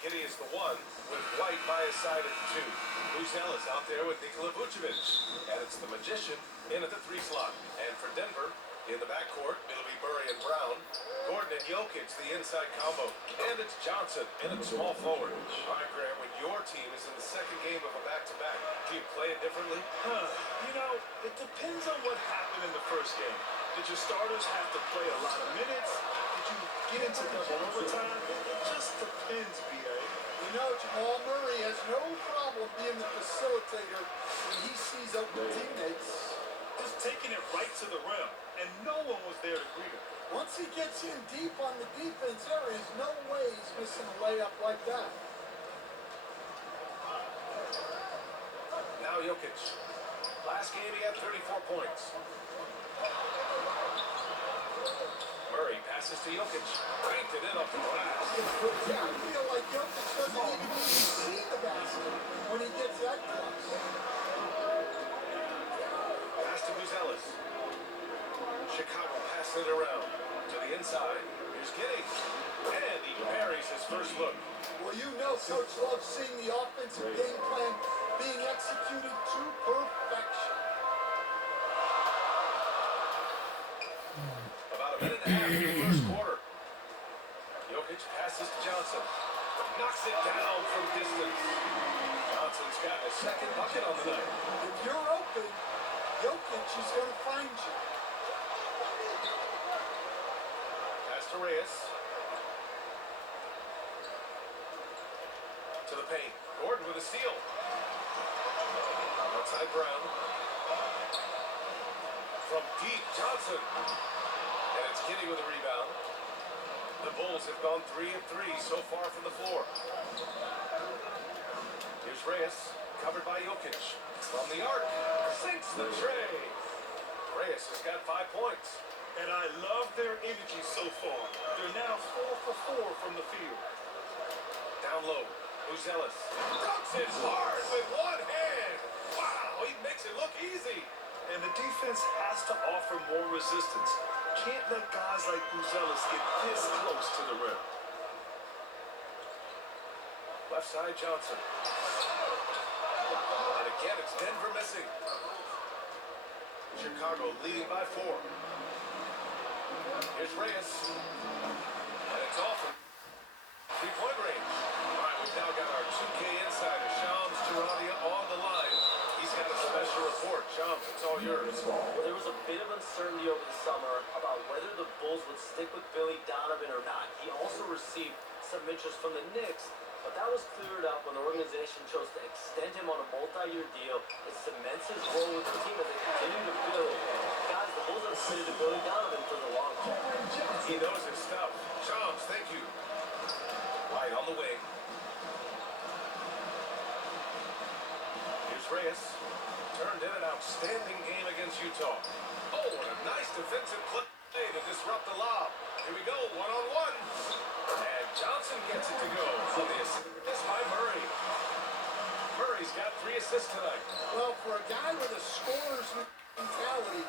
Kitty is the one, with White by his side at the two. Buzella's out there with Nikola Vucevic. And it's the Magician in at the three slot. And for Denver, in the backcourt, it'll be Murray and Brown. Gordon and Jokic, the inside combo. And it's Johnson in at small forward. All right, Graham, when your team is in the second game of a back-to-back, do you play it differently? You know, it depends on what happened in the first game. Did your starters have to play a lot of minutes? Did you get into double overtime? It just depends, B.A. You know, Jamal Murray has no problem being the facilitator when he sees open teammates. Just taking it right to the rim, and no one was there to greet him. Once he gets in deep on the defense, there is no way he's missing a layup like that. Now Jokic. Last game he had 34 points. Murray passes to Jokic. Ranked it in off the glass. Yeah, I feel like Jokic doesn't even see the basket when he gets that close. Pass to Buzella's. Chicago passing it around to the inside. Here's Kitty. And he buries his first look. Well, you know Coach loves seeing the offensive game plan being executed to perfection. About a minute and a half in the first quarter. Jokic passes to Johnson. Knocks it down from distance. Johnson's got his second bucket on the night. If you're open, Jokic is going to find you. Pass to Reyes. To the paint. Gordon with a steal. Outside Brown. From deep, Johnson. And it's Kitty with a rebound. The Bulls have gone 3 of 3 so far from the floor. Here's Reyes, covered by Jokic. From the arc, sinks the tray. Reyes has got 5 points. And I love their energy so far. They're now 4 for 4 from the field. Down low, Buzella's dunks it hard with one hand. Wow, he makes it look easy. And the defense has to offer more resistance. Can't let guys like Buzella's get this close to the rim. Left side, Johnson. And again, it's Denver missing. Chicago leading by 4. Here's Reyes. And it's off from 3-point range. All right, we've now got our 2K insider, Shams Charania, on the line. He's got a special report. Shams, it's all yours. Well, there was a bit of uncertainty over the summer about whether the Bulls would stick with Billy Donovan or not. He also received some interest from the Knicks, but that was cleared up when the organization chose to extend him on a multi-year deal. It cements his role with the team as they continue to build. Guys, the Bulls are committed to Billy Donovan for the long haul. He knows his stuff. Shams, thank you. Right on the wing. Here's Reyes. Turned in an outstanding game against Utah. Oh, and a nice defensive play to disrupt the lob. Here we go, one-on-one. And Johnson gets it to go on the assist by Murray. Murray's got 3 assists tonight. Well, for a guy with a scorer's mentality,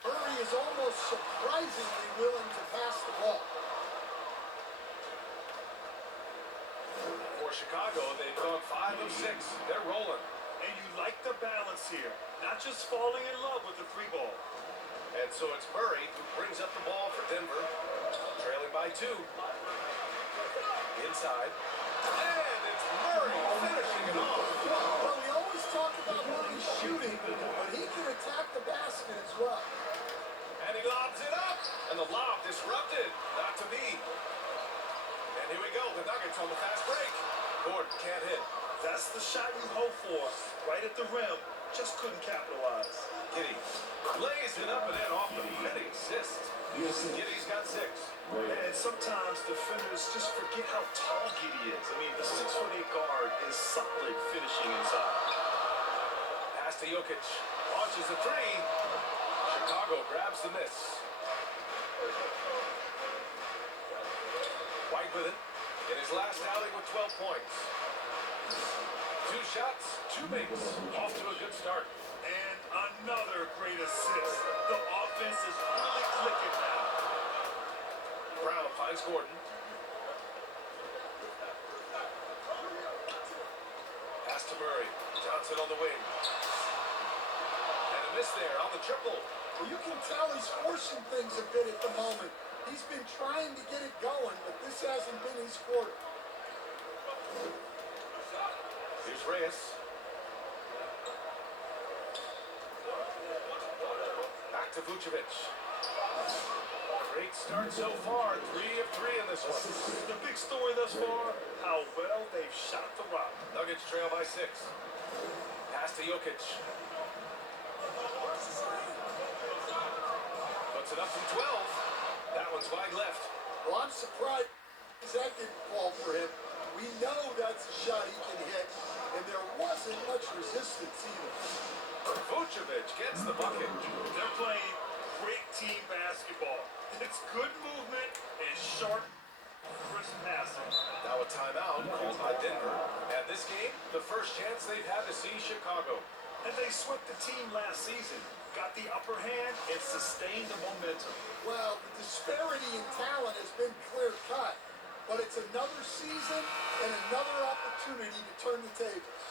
Murray is almost surprisingly willing to pass the ball. For Chicago, they've gone 5 of 6. They're rolling. And you like the balance here. Not just falling in love with the 3-ball. And so it's Murray who brings up the ball for Denver, trailing by 2. Inside. And it's Murray finishing it off. Well, we always talk about Murray shooting, but he can attack the basket as well. And he lobs it up. And the lob disrupted. Not to be. And here we go. The Nuggets on the fast break. Gordon can't hit. That's the shot you hope for. Right at the rim. Just couldn't capitalize. Kitty lays it up and then off the many assist. Giddy's got 6. And sometimes defenders just forget how tall Giddy is. I mean, the 6'8" guard is solid finishing inside. Pass to Jokic. Launches a 3. Chicago grabs the miss. White with it. In his last outing with 12 points. 2 shots, 2 makes. Off to a good start. And another great assist. The offense is really clicking now. Brown finds Gordon. to Murray. Johnson on the wing. And a miss there on the triple. Well, you can tell he's forcing things a bit at the moment. He's been trying to get it going, but this hasn't been his quarter. Here's Reyes. Back to Vucevic. Great start so far. 3 of 3 in this one. The big story thus far, how well they've shot the rock. Nuggets trail by 6. Pass to Jokic. Puts it up from 12. That one's wide left. Well, I'm surprised that didn't fall for him. We know that's a shot he can hit, and there wasn't much resistance either. Vucevic gets the bucket. They're playing great team basketball. It's good movement and sharp, crisp passing. Now a timeout called by Denver. And this game, the first chance they've had to see Chicago. And they swept the team last season, got the upper hand, and sustained the momentum. Well, the disparity in talent has been clear-cut, but it's another season and another opportunity to turn the tables.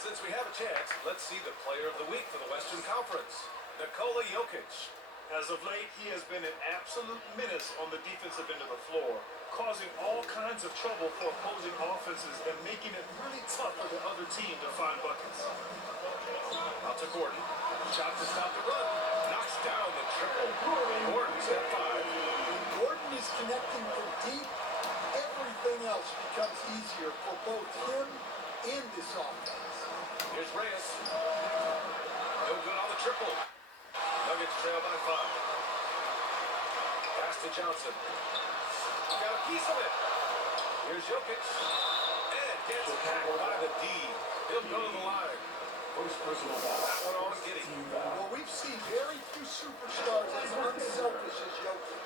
Since we have a chance, let's see the player of the week for the Western Conference. Nikola Jokic. As of late, he has been an absolute menace on the defensive end of the floor, causing all kinds of trouble for opposing offenses and making it really tough for the other team to find buckets. Out to Gordon. Shot to stop the run. Knocks down the triple. Gordon's at 5. When Gordon is connecting from deep, everything else becomes easier for both him and this offense. Here's Reyes. No good on the triple. Nuggets trail by 5. Pass to Johnson. Got a piece of it. Here's Jokic. And gets hacked by the D. He'll go to the line. That one on Giddy. Well, we've seen very few superstars as unselfish as Jokic.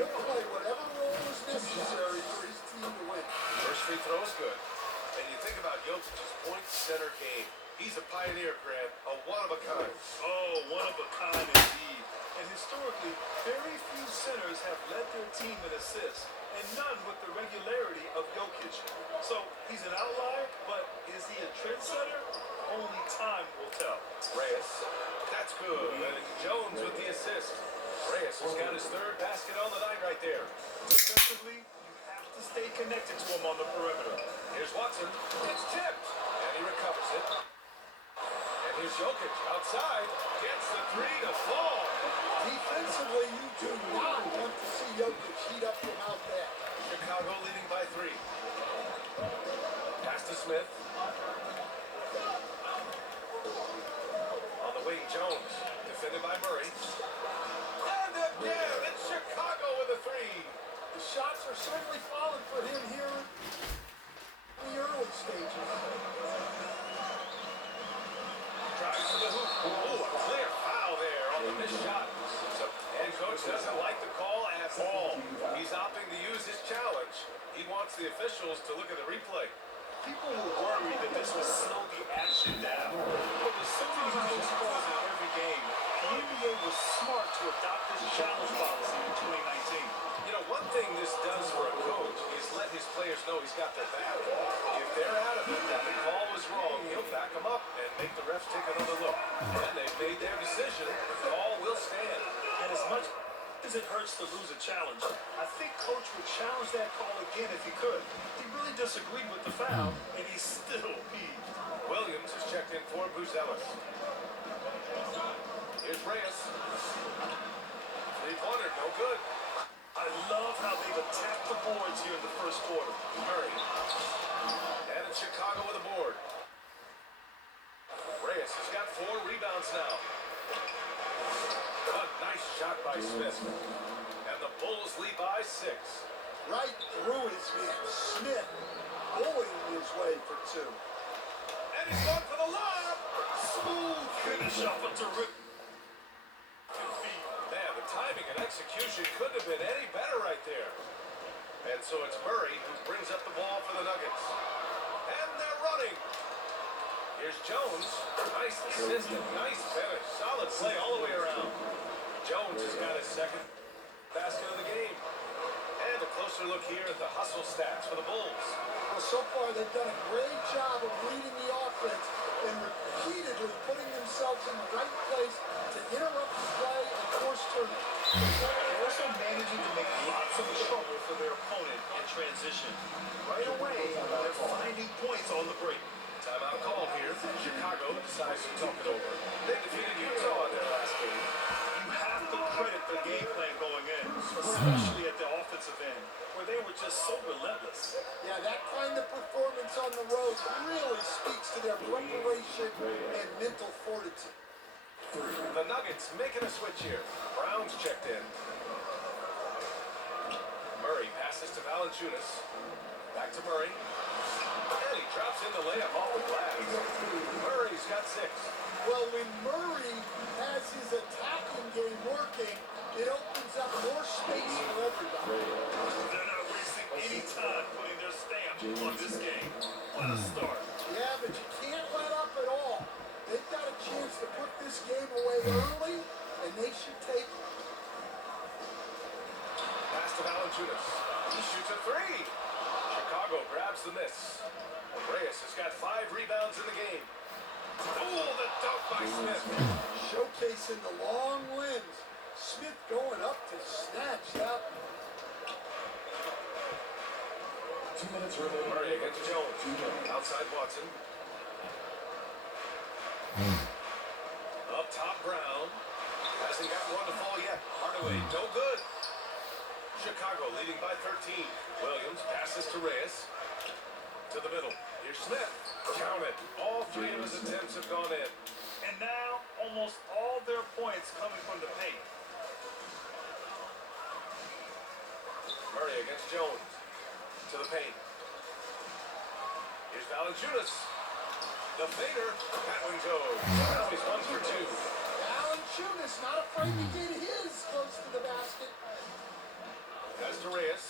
He'll play whatever role is necessary for his team to win. First free throw is good. And you think about Jokic's point center game. He's a pioneer, Grant. A one-of-a-kind. Oh, one of a kind indeed. And historically, very few centers have led their team in assists, and none with the regularity of Jokic. So he's an outlier, but is he a trendsetter? Only time will tell. Reyes. That's good. And Jones with the assist. Reyes has got his third basket on the night right there. Defensively, you have to stay connected to him on the perimeter. Here's Watson. It's tipped. And he recovers it. And here's Jokic outside. Gets the 3 to fall. Defensively, you do not want to see Jokic heat up from out there. Chicago leading by 3. Pass to Smith. On the wing, Jones. Defended by Murray. And again, it's Chicago with a 3. The shots are certainly falling for him here in the early stages. Drives to the hoop. Oh, a clear foul there on the missed shot. So, head coach doesn't like the call at all. He's opting to use his challenge. He wants the officials to look at the replay. People were worried that this would slow the action down. But with so many close calls in every game, the NBA was smart to adopt this challenge policy in 2019. You know, one thing this does for a coach is let his players know he's got their back. If they're adamant that the call was wrong, he'll back them up and make the refs take another look. And they've made their decision. The call will stand. And as much as it hurts to lose a challenge, I think Coach would challenge that call again if he could. He really disagreed with the foul, and he's still peeved. Williams is checked in for Bruce Ellis. Here's Reyes. Three-pointer, no good. I love how they've attacked the boards here in the first quarter. Murray. And it's Chicago with a board. Reyes has got 4 rebounds now. A nice shot by Smith. And the Bulls lead by 6. Right through his man. Smith bullying his way for 2. And he's going for the lob. Smooth finish off a terrific. Man, the timing and execution couldn't have been any better right there. And so it's Murray who brings up the ball for the Nuggets. And they're running. Here's Jones. Nice assist and nice finish. Solid play all the way around. Jones has got his second basket of the game. And a closer look here at the hustle stats for the Bulls. Well, so far they've done a great job of reading the offense and repeatedly putting themselves in the right place to interrupt the play and force turnovers. They're also managing to make lots of trouble for their opponent in transition. Right away, they're finding points on the break. Timeout call here. Chicago decides to talk it over. They defeated Utah in their last game. You have to credit their game plan going in, especially at the offensive end, where they were just so relentless. Yeah, that kind of performance on the road really speaks to their preparation and mental fortitude. The Nuggets making a switch here. Brown's checked in. Murray passes to Valanciunas. Back to Murray. And he drops in the layup off the glass. Murray's got 6. Well, when Murray has his attacking game working, it opens up more space for everybody. They're not wasting any time putting their stamp on this game. What a start. Yeah, but you can't let up at all. They've got a chance to put this game away early, and they should take it. Pass to Valanciunas. He shoots a 3. Chicago grabs the miss. Reyes has got 5 rebounds in the game. Oh, the dunk by Smith. Showcasing the long limbs. Smith going up to snatch that one. 2 minutes remaining. Murray against Jones. Outside Watson. Up top Brown. Hasn't got one to fall yet. Hardaway, no good. Chicago leading by 13. Williams passes to Reyes. To the middle. Here's Smith. Count it. All 3 of his attempts have gone in. And now, almost all their points coming from the paint. Murray against Jones. To the paint. Here's Valanciunas. The fader. That one goes. Now he's 1 for 2. Valanciunas not afraid to get his close to the basket. Pass to Reyes.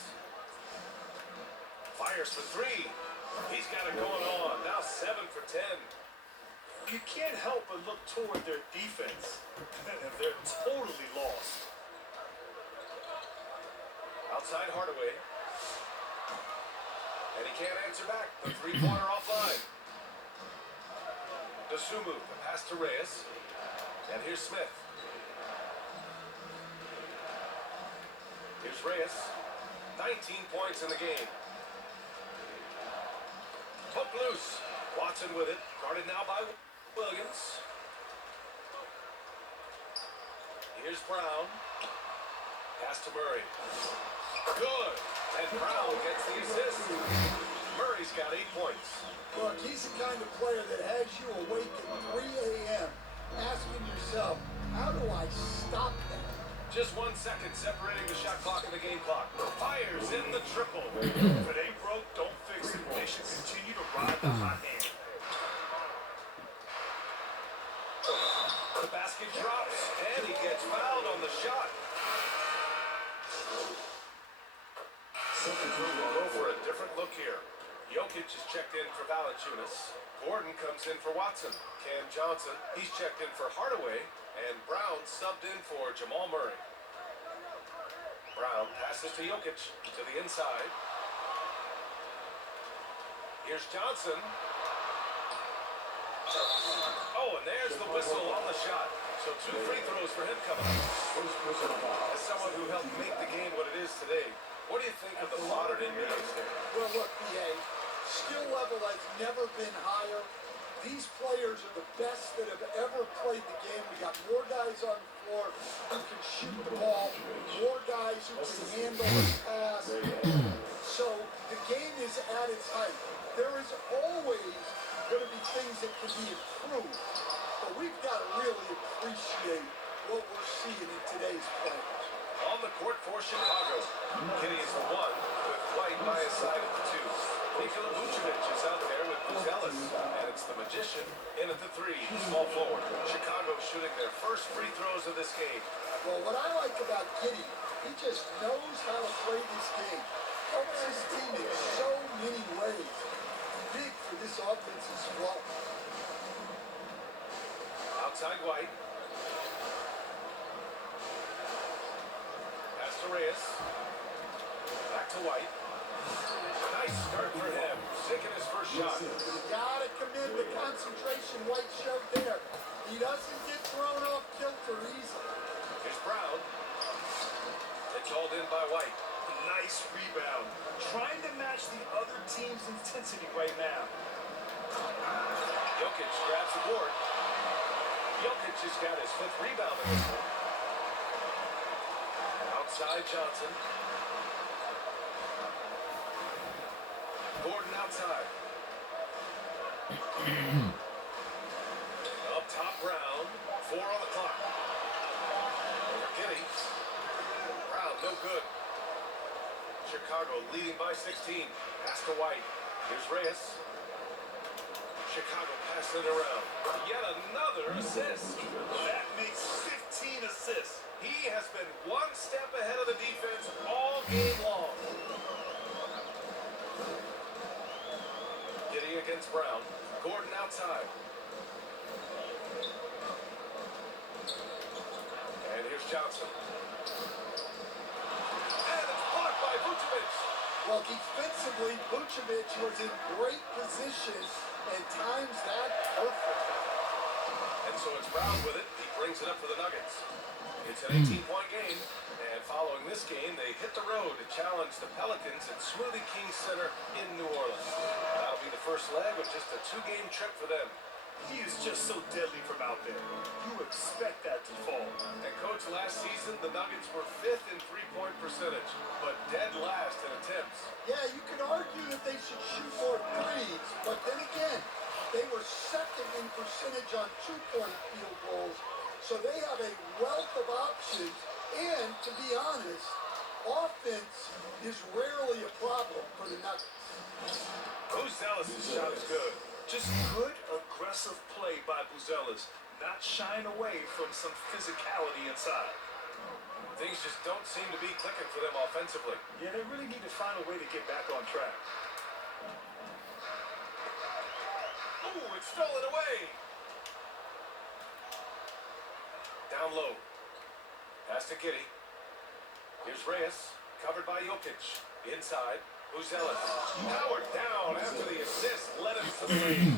Fires for 3. He's got it going on. Now 7 for 10. You can't help but look toward their defense. They're totally lost. Outside Hardaway. And he can't answer back. The 3-pointer offline. Dosunmu, the pass to Reyes. And here's Smith. Here's Reyes. 19 points in the game. Hook loose. Watson with it. Guarded now by Williams. Here's Brown. Pass to Murray. Good. And Brown gets the assist. Murray's got 8 points. Look, he's the kind of player that has you awake at 3 a.m. asking yourself, how do I stop that? Just 1 second separating the shot clock and the game clock. Fires in the triple. If it ain't broke, don't fix it. They should continue to ride the hot hand. The basket drops, and he gets fouled on the shot. We'll go for a different look here. Jokic is checked in for Valanciunas. Gordon comes in for Watson. Cam Johnson, he's checked in for Hardaway. And Brown subbed in for Jamal Murray. Brown passes to Jokic to the inside. Here's Johnson. Oh, and there's the whistle on the shot. So 2 free throws for him coming up. As someone who helped make the game what it is today, what do you think of the modern NBA standard? Well, look, PA, skill level has never been higher. These players are the best that have ever played the game. We got more guys on the floor who can shoot the ball, more guys who can handle and pass. So the game is at its height. There is always going to be things that can be improved, but we've got to really appreciate what we're seeing in today's players. On the court for Chicago, Kenny is the 1 with White by his side at the 2. Nikola Vucevic is out there with Ellis, and it's the Magician in at the 3, small forward. Chicago shooting their first free throws of this game. Well, what I like about Giddy, he just knows how to play this game. Helps his team in so many ways. Big for this offense's flow. Outside White. Pass to Reyes. Back to White. Nice start for him. 6 shot. You gotta commend the concentration White showed there. He doesn't get thrown off kilter easily. Here's Brown. It's hauled in by White. Nice rebound. Trying to match the other team's intensity right now. Jokic grabs the board. Jokic has got his 5th rebound in this one. Outside Johnson. Gordon outside. Up top Brown. 4 on the clock. Over Giddy. Brown no good. Chicago leading by 16. Pass to White. Here's Reyes. Chicago passing it around. Yet another assist. That makes 15 assists. He has been one step ahead of the defense all game long. Giddy against Brown. Gordon outside. And here's Johnson. And it's blocked by Vucevic. Well, defensively, Vucevic was in great position and times that perfect. And so it's Brown with it. He brings it up for the Nuggets. It's an 18-point game. And following this game, they hit the road to challenge the Pelicans at Smoothie King Center in New Orleans. That'll be the first leg of just a 2-game trip for them. He is just so deadly from out there. You expect that to fall. And coach, last season, the Nuggets were 5th in three-point percentage, but dead last in attempts. Yeah, you could argue that they should shoot more threes, but then again, they were 2nd in percentage on 2-point field goals, so they have a wealth of options, and to be honest, offense is rarely a problem for the Nuggets. Buzelis' shot is good. Just good, aggressive play by Buzelis, not shying away from some physicality inside. Things just don't seem to be clicking for them offensively. Yeah, they really need to find a way to get back on track. Ooh, it's stolen away. Down low. Pass to Giddy. Here's Reyes, covered by Jokic. Inside, Buzelis. Howard down after the assist, led him to the lead.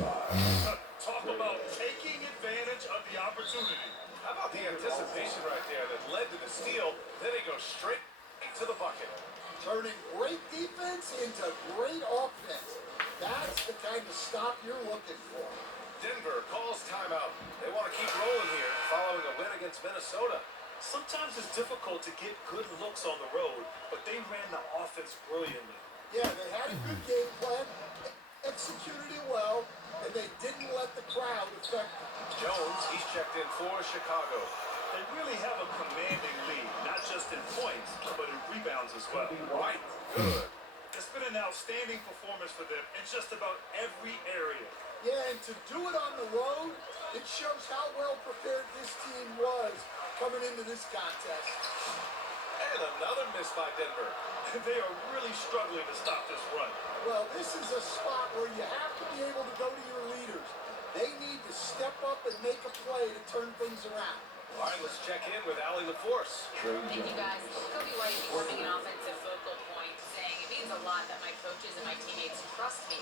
Talk about taking advantage of the opportunity. How about the anticipation right there that led to the steal? Then he goes straight to the bucket. Turning great defense into great offense. That's the kind of stop you're looking for. Denver calls timeout. They want to keep rolling here following a win against Minnesota. Sometimes it's difficult to get good looks on the road, but they ran the offense brilliantly. Yeah, they had a good game plan, executed it well, and they didn't let the crowd affect them. Jones, he's checked in for Chicago. They really have a commanding lead, not just in points, but in rebounds as well. Right, good. It's been an outstanding performance for them in just about every area. Yeah, and to do it on the road, it shows how well prepared this team was coming into this contest. And another miss by Denver. They are really struggling to stop this run. Well, this is a spot where you have to be able to go to your leaders. They need to step up and make a play to turn things around. All right, let's check in with Allie LaForce. Thank you, guys. Kobe White becoming an offensive focal point, saying it means a lot that my coaches and my teammates trust me.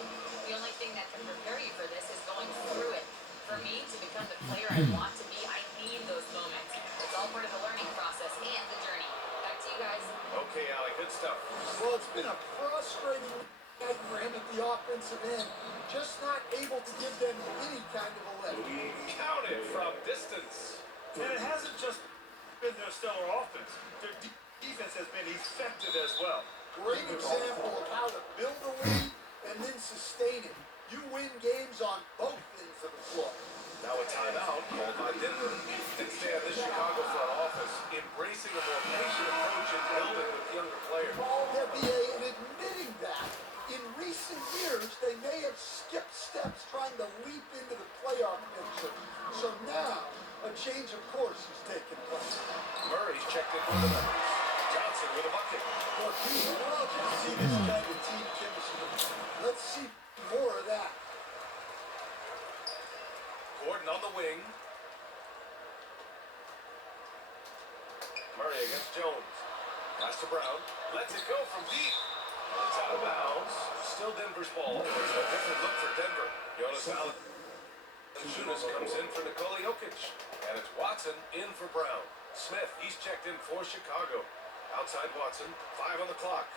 The only thing that can prepare you for this is going through it. For me to become the player I want to be, I need those moments. It's all part of the learning process and the journey. Back to you guys. Okay, Allie, good stuff. Well, it's been a frustrating night for him at the offensive end, just not able to give them any kind of a lift. Counted from distance. And it hasn't just been their stellar offense. Their defense has been effective as well. Great example of how to build a lead and then sustain it. You win games on both ends of the floor. Now a timeout called by Denver. Instead, the Chicago front office embracing a more patient approach in building with younger players. Yeah, BA, and admitting that in recent years they may have skipped steps trying to leap into the playoff picture. So now a change of course is taking place. Murray's checked in for the Nuggets. Johnson with a bucket. Look, we love to see this kind of team chemistry. Let's see more of that. Gordon on the wing. Murray against Jones. Pass to Brown. Lets it go from deep. It's out of bounds. Still Denver's ball. It's a different look for Valanciunas comes in for Nikola Jokic. And it's Watson in for Brown. Smith, he's checked in for Chicago. Outside Watson, 5 on the clock.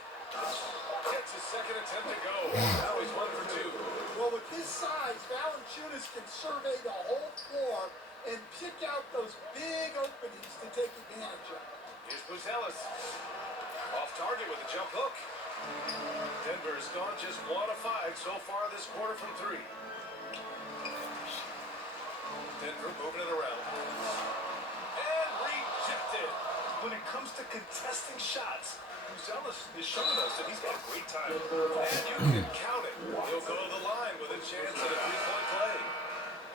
Gets his second attempt to go. Now he's 1 for 2. Well, with his size, Valanciunas can survey the whole floor and pick out those big openings to take advantage of. Here's Buzelis. Off target with a jump hook. Denver's gone just 1 of 5 so far this quarter from 3. Denver moving it around. And rejected. When it comes to contesting shots, Buzelis is showing us that he's got a great time. And you can count it. He'll go to the line with a chance at a 3-point play.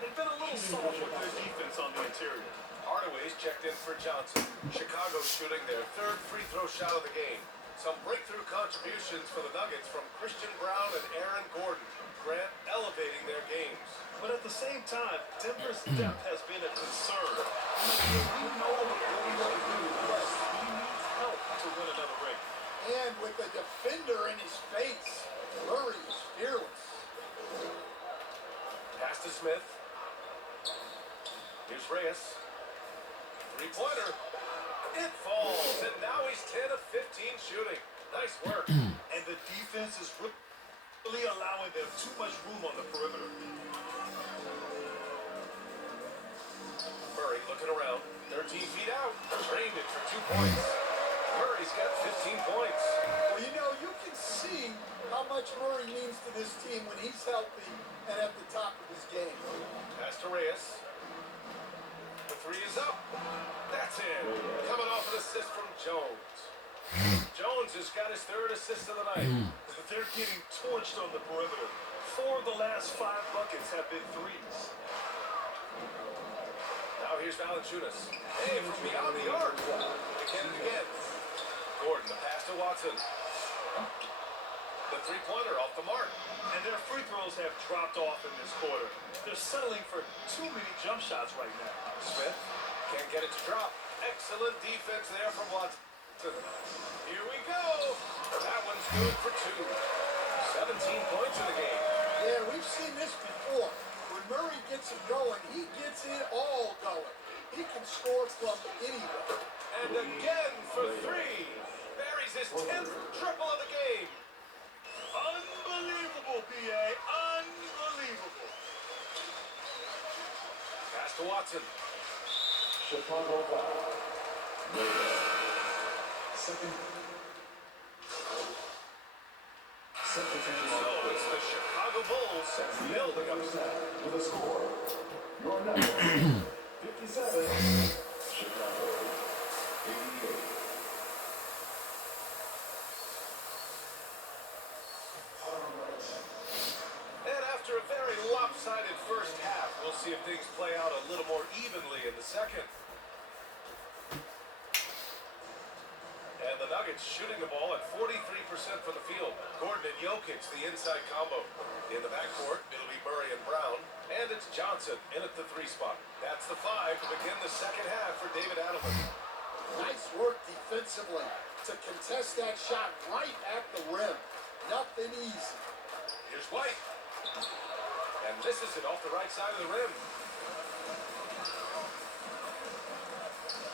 They've been a little soft with their defense on the interior. Hardaway's checked in for Johnson. Chicago shooting their 3rd free throw shot of the game. Some breakthrough contributions for the Nuggets from Christian Brown and Aaron Gordon. Grant elevating their games. But at the same time, Denver's depth has been a concern. We know what he wants to do, but he needs help to win another ring. And with the defender in his face, Murray is fearless. Pass to Smith. Here's Reyes. 3-pointer. It falls, and now he's 10 of 15 shooting. Nice work. And the defense is really allowing them too much room on the perimeter. Murray looking around. 13 feet out. Drained it for 2 points. Murray's got 15 points. Well, you know, you can see how much Murray means to this team when he's healthy and at the top of his game. Pass to Reyes. The 3 is up. That's in. Coming off an assist from Jones. Jones has got his 3rd assist of the night. They're getting torched on the perimeter. 4 of the last 5 buckets have been threes. Now here's Valanciunas. Hey, from beyond the arc. Again. Gordon, the pass to Watson. The 3-pointer off the mark. And their free throws have dropped off in this quarter. They're settling for too many jump shots right now. Smith can't get it to drop. Excellent defense there from Watson. Here we go. That one's good for 2. 17 points in the game. Yeah, we've seen this before. When Murray gets it going, he gets it all going. He can score from anywhere. And again for 3. Buries his 10th triple of the game. Unbelievable, B.A. Unbelievable. Pass to Watson. Chicago foul. Second. So it's the Chicago Bulls building up. With a score. Your number 57. Chicago 88. And after a very lopsided first half, we'll see if things play out a little more evenly in the second. And the Nuggets shooting the ball at 43% from the field. Gordon and Jokic, the inside combo. In the backcourt, it'll be Murray and Brown. And it's Johnson in at the 3 spot. That's the 5 to begin the second half for David Adelman. Nice work defensively to contest that shot right at the rim. Nothing easy. Here's White. And misses it off the right side of the rim.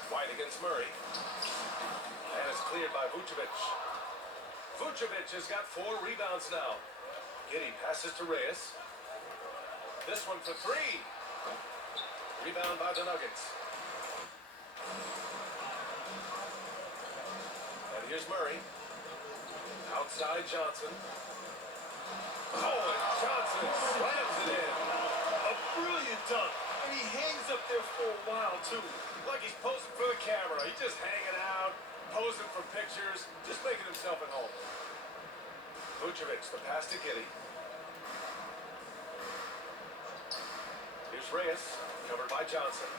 White against Murray. And it's cleared by Vucevic. Vucevic has got 4 rebounds now. Giddey passes to Reyes. This one for 3. Rebound by the Nuggets. And here's Murray. Outside Johnson. Oh, and Johnson slams it in. A brilliant dunk. And he hangs up there for a while, too. Like he's posing for the camera. He's just hanging out, posing for pictures, just making himself at home. Vucevic, the pass to Giddey. Here's Reyes, covered by Johnson.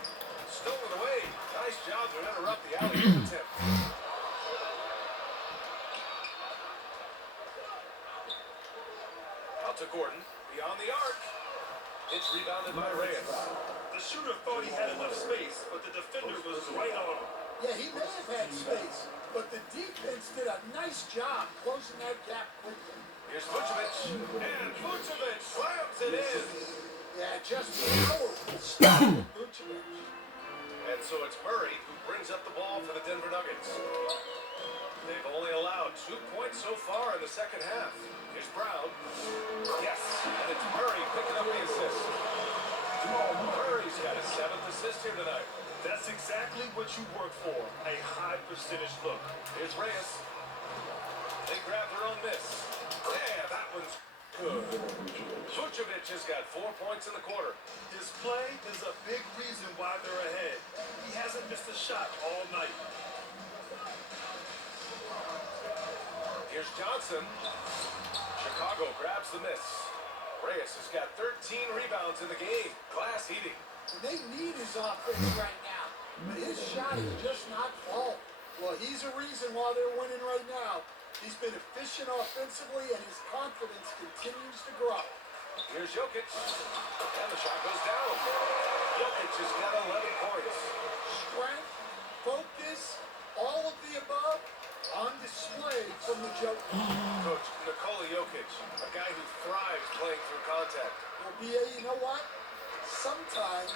Stolen away. Nice job to interrupt the alley-oop attempt. Out to Gordon, beyond the arc. It's rebounded by Reyes. The shooter thought he had enough space, but the defender was right on him. Yeah, he may have had space, but the defense did a nice job closing that gap quickly. Here's Vucevic, and Vucevic slams it in. just powerful stuff from Vucevic. And so it's Murray who brings up the ball for the Denver Nuggets. They've only allowed 2 points so far in the second half. Here's Brown. Yes, and it's Murray picking up the assist. Murray's got his 7th assist here tonight. That's exactly what you work for, a high percentage look. Here's Reyes. They grab their own miss. Yeah, that one's good. Vucevic has got 4 points in the quarter. His play is a big reason why they're ahead. He hasn't missed a shot all night. Here's Johnson. Chicago grabs the miss. Reyes has got 13 rebounds in the game. Glass heating. They need his offense right now, but his shot is just not falling. Well, he's a reason why they're winning right now. He's been efficient offensively, and his confidence continues to grow. Here's Jokic. And the shot goes down. Jokic has got 11 points. Strength, focus, all of the above on display from the Joker. Coach Nikola Jokic, a guy who thrives playing through contact. Well, BA, you know what? Sometimes,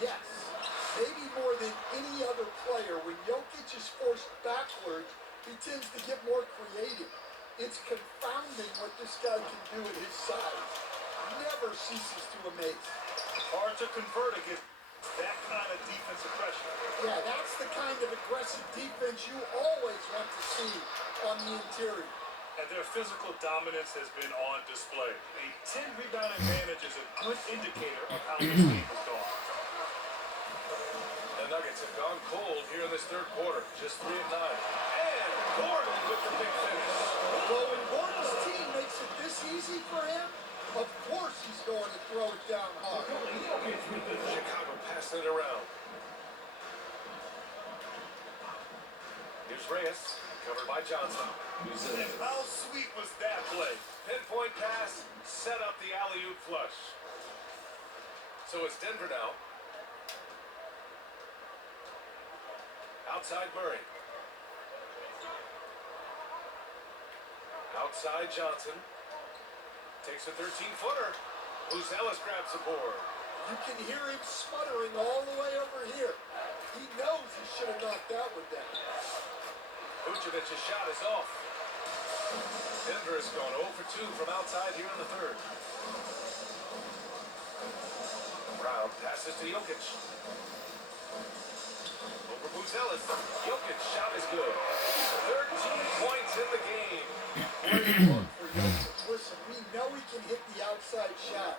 yes, maybe more than any other player, when Jokic is forced backwards, he tends to get more creative. It's confounding what this guy can do at his size. Never ceases to amaze. Hard to convert against that kind of defensive pressure. Yeah, that's the kind of aggressive defense you always want to see on the interior. And their physical dominance has been on display. A 10 rebound advantage is a good indicator of how this game has gone. The Nuggets have gone cold here in this third quarter. Just 3 of 9. And Gordon with the big finish. Well, when Gordon's team makes it this easy for him, of course he's going to throw it down hard. Chicago passing it around. Here's Reyes, covered by Johnson. And how sweet was that play? Pinpoint pass, set up the alley-oop flush. So it's Denver now. Outside Murray. Outside Johnson. Takes a 13-footer. Ellis grabs the board. You can hear him sputtering all the way over here. He knows he should have knocked that one down. Vucevic's shot is off. Denver has gone 0 for 2 from outside here in the third. Brown passes to Jokic. Over Ellis. Jokic's shot is good. 13 points in the game. Great work for Jokic. Listen, we know he can hit the outside shot,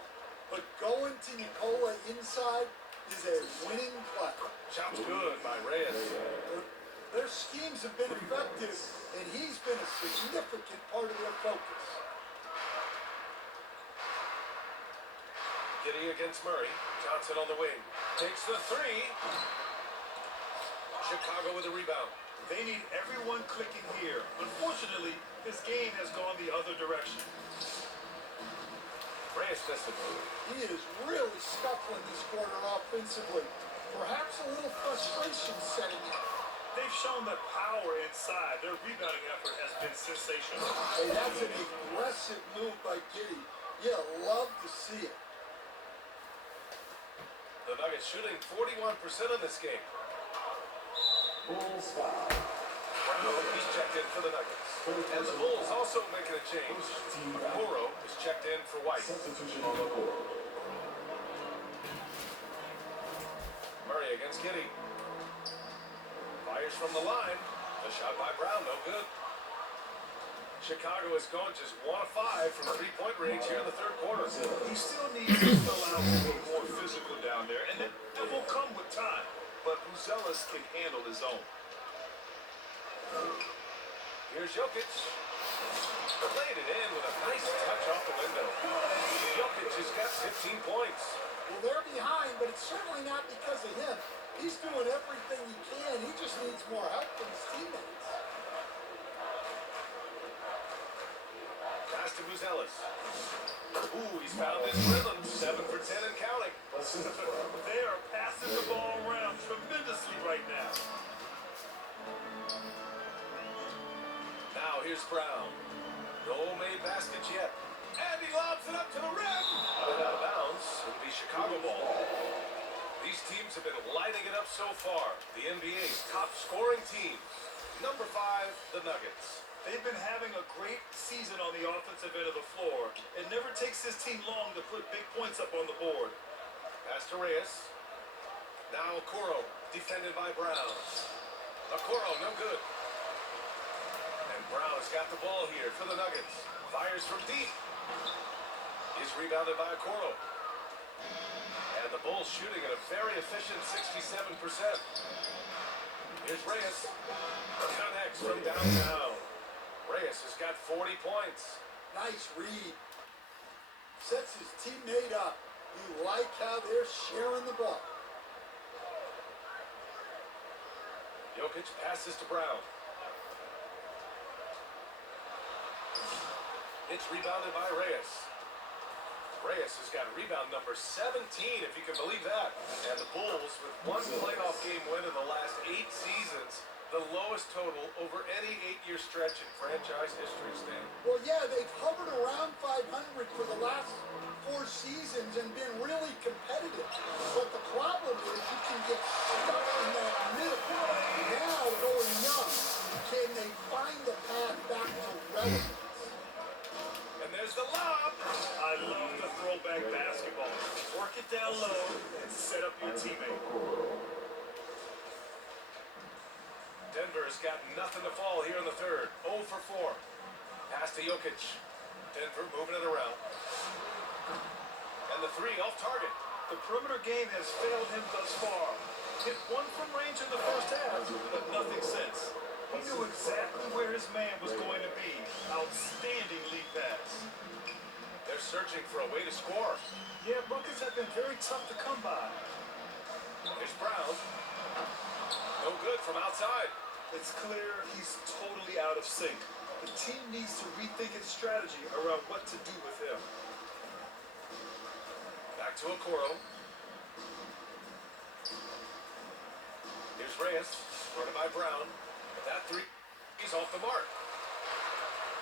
but going to Nikola inside is a winning play. Shot's good by Reyes. Their schemes have been effective, and he's been a significant part of their focus. Giddy against Murray. Johnson on the wing. Takes the 3. Chicago with a rebound. They need everyone clicking here. Unfortunately, this game has gone the other direction. Reyes missed it. He is really scuffling this quarter offensively. Perhaps a little frustration setting in. They've shown that power inside. Their rebounding effort has been sensational. Hey, that's an aggressive move by Giddy. You love to see it. The Nuggets shooting 41% in this game. Bulls foul. Brown, he's checked in for the Nuggets. And the Bulls also making a change. Okoro is checked in for White. Substitution on the court. Murray against Giddy. Fires from the line. The shot by Brown, no good. Chicago has gone just 1 of 5 from 3-point range here in the third quarter. He still needs to fill out a little more physical down there, and that will come with time. But Ellis can handle his own. Here's Jokic. Laid it in with a nice touch off the window. Jokic has got 15 points. Well, they're behind, but it's certainly not because of him. He's doing everything he can. He just needs more help from his teammates. Pass to Ellis. Ooh, he's found his rhythm. 7 for 10 and counting. They are passing the ball around tremendously right now. Now here's Brown. No made baskets yet. And he lobs it up to the rim. But out of bounds. It'll be Chicago. teams have been lighting it up so far. The NBA's top scoring teams. Number 5, the Nuggets. They've been having a great season on the offensive end of the floor. It never takes this team long to put big points up on the board. Pass to Reyes. Now Okoro, defended by Brown. Okoro, no good. And Brown has got the ball here for the Nuggets. Fires from deep. Is rebounded by Okoro. And the Bulls shooting at a very efficient 67%. Here's Reyes. Connects from downtown. Reyes has got 40 points. Nice read. Sets his teammate up. You like how they're sharing the ball. Jokic passes to Brown. It's rebounded by Reyes. Reyes has got rebound number 17, if you can believe that. And the Bulls, with one playoff game win in the last 8 seasons, the lowest total over any 8-year stretch in franchise history, Stan. Well, yeah, they've hovered around 500 for the last 4 seasons and been really competitive. But the problem is you can get stuck in that middle. Now, going young, can they find the path back to relevance? And there's the lob. I love the throwback basketball. Work it down low and set up your teammate. Denver has got nothing to fall here in the third. 0 for 4. Pass to Jokic. Denver moving it around. And the 3 off target. The perimeter game has failed him thus far. Hit one from range in the first half, but nothing since. He knew exactly where his man was going to be. Outstanding lead pass. They're searching for a way to score. Yeah, buckets have been very tough to come by. Here's Brown. No good from outside. It's clear he's totally out of sync. The team needs to rethink its strategy around what to do with him. Back to Okoro. Here's Reyes. Running by Brown. That 3 is off the mark.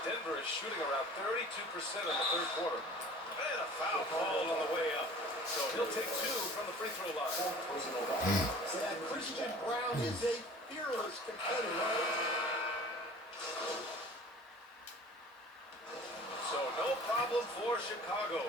Denver is shooting around 32% in the third quarter. And a foul call on the way up. So he'll take 2 from the free throw line. Yeah, Christian Brown is a fearless competitor. So no problem for Chicago.